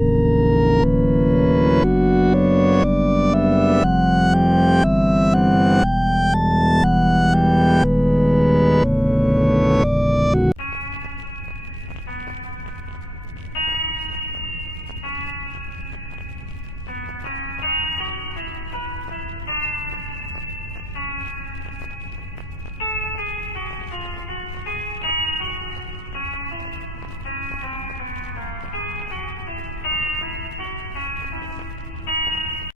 you